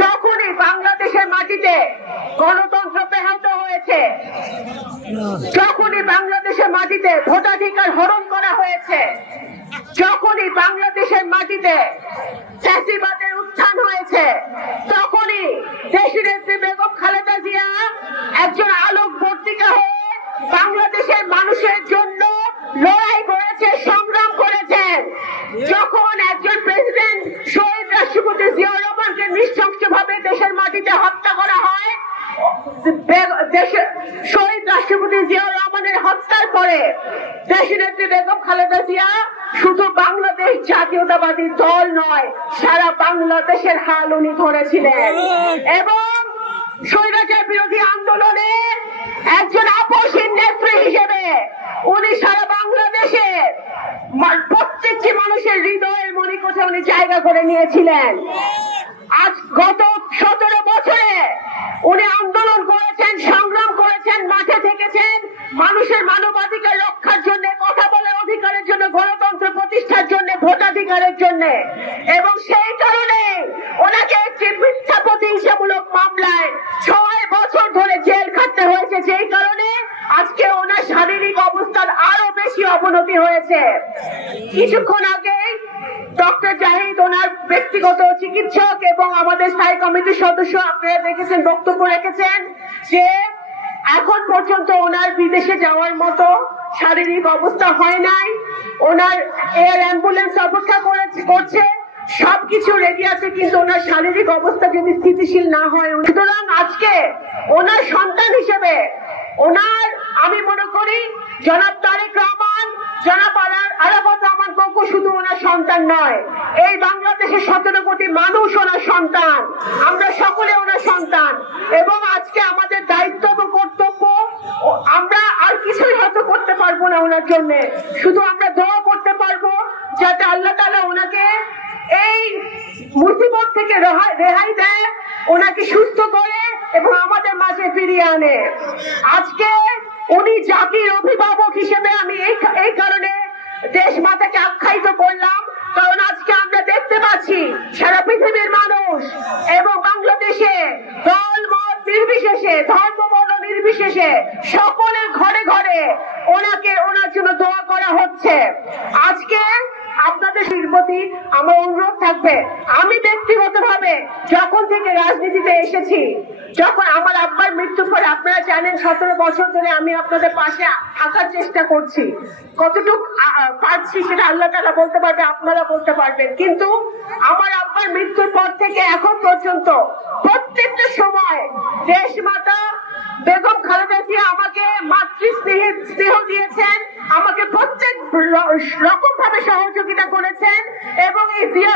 যখনই বাংলাদেশের মাটিতে গণতন্ত্র ব্যাহত হয়েছে, যখনই বাংলাদেশের মাটিতে ভোটাধিকার হরণ করা হয়েছে, যখনই বাংলাদেশের মাটিতে ফ্যাসিবাদের উত্থান হয়েছে, তখনই দেশনেত্রী বেগম খালেদা জিয়া একজন আলোকবর্তিকা হয়ে বাংলাদেশের মানুষের জন্য লড়াই করেছে, সংগ্রাম করেছেন। যখন একজন প্রেসিডেন্ট শহীদ রাষ্ট্রপতি জিয়াউর রহমানকে নৃশংসভাবে দেশের মাটিতে হত্যা করা হয়, শহীদ রাষ্ট্রপতি জিয়াউর রহমানের হত্যার পরে দেশনেত্রী বেগম খালেদা জিয়া শুধু বাংলাদেশ জাতীয়তাবাদী দল নয়, সারা বাংলাদেশের হাল উনি ধরেছিলেন এবং স্বৈরাচার বিরোধী আন্দোলনে একজন আপসহীন নেত্রী হিসেবে উনি সারা বাংলাদেশে প্রত্যেকটি মানুষের হৃদয়ের মণিকোঠে উনি জায়গা করে নিয়েছিলেন। আজ গত 17 বছরে উনি আন্দোলন করেছেন, সংগ্রাম করেছেন, মাঠে থেকেছেন মানুষের মানবাধিকার রক্ষার জন্য, কথা বলার অধিকারের জন্য, গণতন্ত্র প্রতিষ্ঠার জন্য, ভোটাধিকারের জন্য। এবং সেই কারণে ওনাকে একটি মিথ্যা প্রতিহিংসামূলক মামলায় 6 বছর ধরে জেল খাটতে হয়েছে, যেই কারণে আজকে ওনার শারীরিক অবস্থার আরো বেশি অবনতি হয়েছে। কিছুক্ষণ আগে ডক্টর জাহিদ ওনার ব্যক্তিগত চিকিৎসক এবং আমাদের স্থায়ী কমিটির সদস্য আপনারা দেখেছেন, বক্তব্য রেখেছেন যে এখন পর্যন্ত ওনার বিদেশে যাওয়ার মতো শারীরিক অবস্থা হয় নাই, ওনার এয়ার অ্যাম্বুলেন্স অপেক্ষা করছে, সবকিছু রেডি আছে, কিন্তু ওনার শারীরিক অবস্থা যদি স্থিতিশীল না হয়, সুতরাং আজকে ওনার সন্তান হিসেবে ওনার আমি মনে করি জনাব তারেক রহমান, জনাব আরাফাত রহমান কোকো শুধু ওনার সন্তান নয়, এই বাংলাদেশের 17 কোটি মানুষ ওনার সন্তান, আমরা সকলে ওনার সন্তান। এবং আজকে আমাদের দায়িত্ব এবং কর্তব্য, আমরা আর কিছুই হয়তো করতে পারবো না ওনার জন্য, শুধু আমরা দোয়া করতে পারবো যাতে আল্লাহ তাআলা ওনাকে এই মুসিবত থেকে রেহাই দেয়, ওনাকে সুস্থ করে এবং আমাদের মাঝে ফিরিয়ে আনে। আজকে উনি জাতির অভিভাবক হিসেবে আমি এই কারণে দেশ মাতাকে আখ্যায়িত করলাম, কারণ আজকে আমরা দেখতে পাচ্ছি সারা পৃথিবীর মানুষ এবং বাংলাদেশে দল মত নির্বিশেষে, ধর্ম বর্ণ নির্বিশেষে সকলের ঘরে ঘরে ওনার জন্য দোয়া করা হচ্ছে। আজকে আপনাদের প্রতি আমার অনুরোধ থাকবে, আমি ব্যক্তিগতভাবে যখন থেকে রাজনীতিতে এসেছি, যখন আমার আব্বার মৃত্যুর পরে আপনারা জানেন 17 বছর ধরে আমি আপনাদের পাশে থাকার চেষ্টা করছি, কতটুকু পারছি সেটা আল্লাহ তাআলা বলতে পারবে, আপনারা বলতে পারবেন। কিন্তু আমার আব্বার মৃত্যুর পর থেকে এখন পর্যন্ত প্রত্যেকটা সময় দেশ মাতা বেগম খালেদা জিয়া আমাকে মাতৃ স্নেহ দিয়েছেন, আমাকে প্রত্যেক রকম ভাবে সহযোগিতা করেছেন এবং এই জিয়া